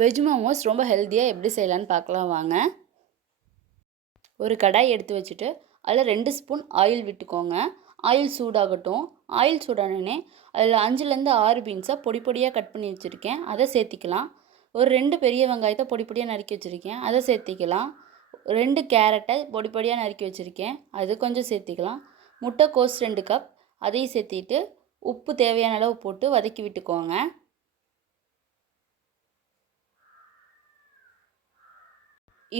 Veg momos ரொம்ப ஹெல்த்தியாக எப்படி செய்யலான்னு பார்க்கலாம் வாங்க. ஒரு கடாய் எடுத்து வச்சுட்டு அதில் ரெண்டு ஸ்பூன் ஆயில் விட்டுக்கோங்க. ஆயில் சூடாகட்டும். ஆயில் சூடானோடனே அதில் அஞ்சுலேருந்து ஆறு பீன்ஸை பொடி பொடியாக கட் பண்ணி வச்சுருக்கேன். அதை சேர்த்திக்கலாம். ஒரு ரெண்டு பெரிய வெங்காயத்தை பொடி பொடியாக நறுக்கி வச்சுருக்கேன். அதை சேர்த்திக்கலாம். ரெண்டு கேரட்டை பொடி பொடியாக நறுக்கி வச்சுருக்கேன். அது கொஞ்சம் சேர்த்திக்கலாம். முட்டைக்கோஸ் ரெண்டு கப் அதையும் சேர்த்திட்டு உப்பு தேவையான அளவு போட்டு வதக்கி விட்டுக்கோங்க.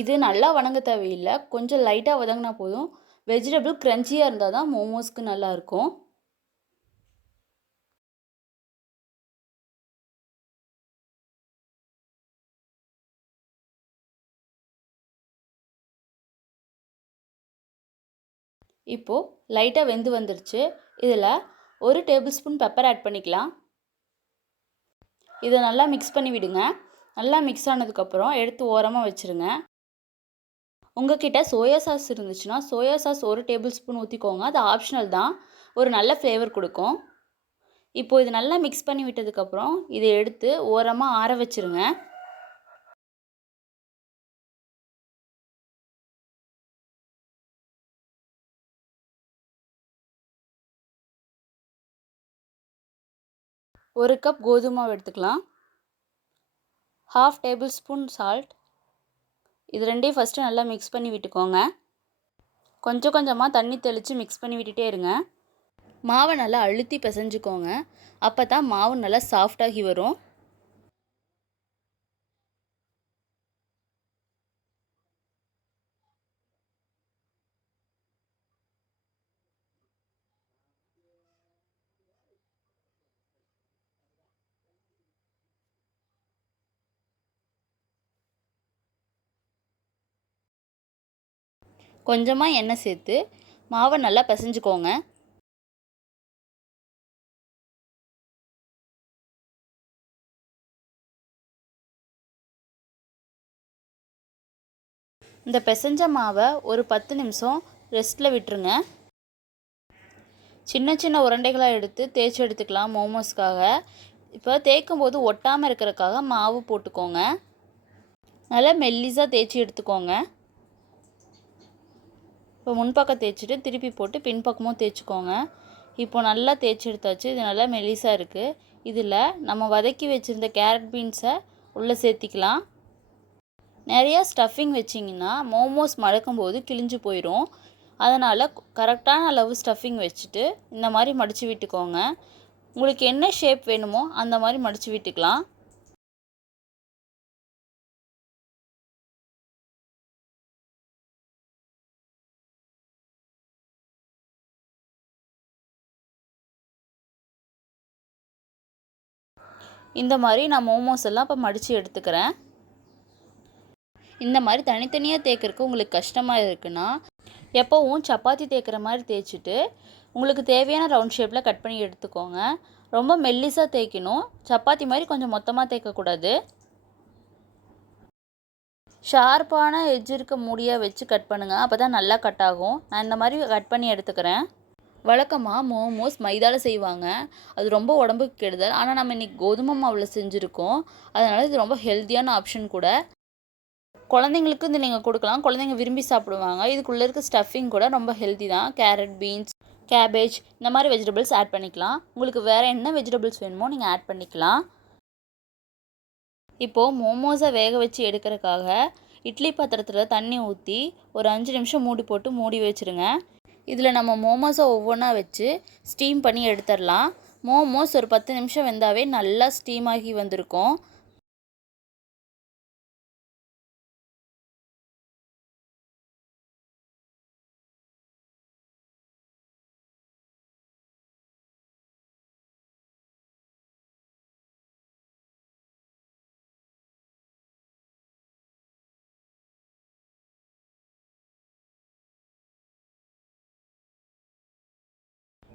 இது நல்லா வணங்க தேவையில்லை. கொஞ்சம் லைட்டாக வதங்கினா போதும். வெஜிடபிள் க்ரன்ச்சியாக இருந்தால் தான் மோமோஸ்க்கு நல்லாயிருக்கும் இப்போது லைட்டாக வெந்து வந்துருச்சு. இதில் ஒரு டேபிள் ஸ்பூன் பெப்பர் ஆட் பண்ணிக்கலாம். இதை நல்லா மிக்ஸ் பண்ணி விடுங்க நல்லா மிக்ஸ் ஆனதுக்கப்புறம் எடுத்து ஓரமாக வச்சுருங்க. உங்ககிட்ட சோயா சாஸ் இருந்துச்சுன்னா சோயா சாஸ் ஒரு டேபிள் ஸ்பூன் ஊற்றிக்கோங்க அது ஆப்ஷனல் தான். ஒரு நல்ல ஃப்ளேவர் கொடுக்கும். இப்போது இது நல்லா மிக்ஸ் பண்ணி விட்டதுக்கப்புறம் இதை எடுத்து ஓரமாக ஆற வச்சுருங்க. ஒரு கப் கோதுமை மாவு எடுத்துக்கலாம். ஹாஃப் டேபிள் ஸ்பூன் சால்ட் இது ரெண்டையும் ஃபஸ்ட்டு நல்லா மிக்ஸ் பண்ணி விட்டுக்கோங்க. கொஞ்சம் கொஞ்சமாக தண்ணி தெளித்து மிக்ஸ் பண்ணி விட்டுட்டே இருங்க. மாவை நல்லா அழுத்தி பிசைஞ்சுக்கோங்க. அப்போ தான் மாவு நல்லா சாஃப்டாகி வரும். கொஞ்சமாக எண்ணெய் சேர்த்து மாவை நல்லா பிசைஞ்சுக்கோங்க. இந்த பிசைஞ்ச மாவை ஒரு பத்து நிமிஷம் ரெஸ்ட்டில் விட்டுருங்க. சின்ன சின்ன உருண்டைகளாக எடுத்து தேய்ச்சி எடுத்துக்கலாம் மோமோஸ்க்காக. இப்போ தேய்க்கும் போது ஒட்டாமல் இருக்கிறதுக்காக மாவு போட்டுக்கோங்க. நல்லா மெல்லிஸாக தேய்ச்சி எடுத்துக்கோங்க. இப்போ முன்பக்கம் தேய்ச்சிட்டு திருப்பி போட்டு பின்பக்கமும் தேய்ச்சிக்கோங்க. இப்போ நல்லா தேய்ச்சி எடுத்தாச்சு இது நல்லா மெலிசாக இருக்குது இதில் நம்ம வதக்கி வச்சுருந்த கேரட் பீன்ஸை உள்ளே சேர்த்திக்கலாம். நிறையா ஸ்டஃபிங் வச்சிங்கன்னா மோமோஸ் மடக்கும்போது கிழிஞ்சு போயிடும் அதனால் கரெக்டான அளவு ஸ்டஃபிங் வச்சுட்டு இந்த மாதிரி மடித்து விட்டுக்கோங்க. உங்களுக்கு என்ன ஷேப் வேணுமோ அந்த மாதிரி மடித்து விட்டுக்கலாம். இந்த மாதிரி நான் மோமோஸ் எல்லாம் இப்போ மடித்து எடுத்துக்கிறேன். இந்த மாதிரி தனித்தனியாக தேய்க்கறதுக்கு உங்களுக்கு கஷ்டமாக இருக்குன்னா எப்போவும் சப்பாத்தி தேய்க்கிற மாதிரி தேய்ச்சிட்டு உங்களுக்கு தேவையான ரவுண்ட் ஷேப்பில் கட் பண்ணி எடுத்துக்கோங்க. ரொம்ப மெல்லிஸாக தேய்க்கணும். சப்பாத்தி மாதிரி கொஞ்சம் மொத்தமாக தேய்க்கக்கூடாது. ஷார்ப்பான எஜ் இருக்க மூடியாக வச்சு கட் பண்ணுங்கள் அப்போ தான் நல்லா கட் ஆகும். நான் இந்த மாதிரி கட் பண்ணி எடுத்துக்கிறேன். வழக்கமாக மோமோஸ் மைதாவில் செய்வாங்க. அது ரொம்ப உடம்புக்கு கெடுதல். ஆனால் நம்ம இன்றைக்கி கோதுமை மாவில் செஞ்சுருக்கோம். அதனால் இது ரொம்ப ஹெல்த்தியான ஆப்ஷன் கூட. குழந்தைங்களுக்கு இது நீங்கள் கொடுக்கலாம். குழந்தைங்க விரும்பி சாப்பிடுவாங்க. இதுக்குள்ளே இருக்க ஸ்டஃபிங் கூட ரொம்ப ஹெல்த்தி தான். கேரட் பீன்ஸ் கேபேஜ் இந்த மாதிரி வெஜிடபிள்ஸ் ஆட் பண்ணிக்கலாம். உங்களுக்கு வேறு என்ன வெஜிடபிள்ஸ் வேணுமோ நீங்கள் ஆட் பண்ணிக்கலாம். இப்போது மோமோஸை வேக வச்சு எடுக்கிறதுக்காக இட்லி பாத்திரத்தில் தண்ணி ஊற்றி ஒரு அஞ்சு நிமிஷம் மூடி போட்டு மூடி வச்சுருங்க. இதில் நம்ம மோமோஸை ஒவ்வொன்றா வச்சு ஸ்டீம் பண்ணி எடுத்துடலாம். மோமோஸ் ஒரு பத்து நிமிஷம் வெந்தாவே நல்லா ஸ்டீம் ஆகி வந்திருக்கும்.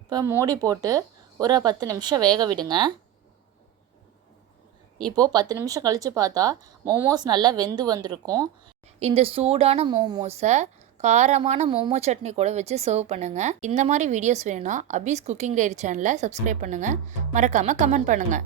இப்போ மூடி போட்டு ஒரு பத்து நிமிஷம் வேக விடுங்க. இப்போது பத்து நிமிஷம் கழித்து பார்த்தா மோமோஸ் நல்லா வெந்து வந்திருக்கும். இந்த சூடான மோமோஸை காரமான மோமோ சட்னி கூட வச்சு சர்வ் பண்ணுங்கள் இந்த மாதிரி வீடியோஸ் வேணும்னா அபீஸ் குக்கிங் டைரி சேனலை சப்ஸ்கிரைப் பண்ணுங்கள் மறக்காமல் கமெண்ட் பண்ணுங்கள்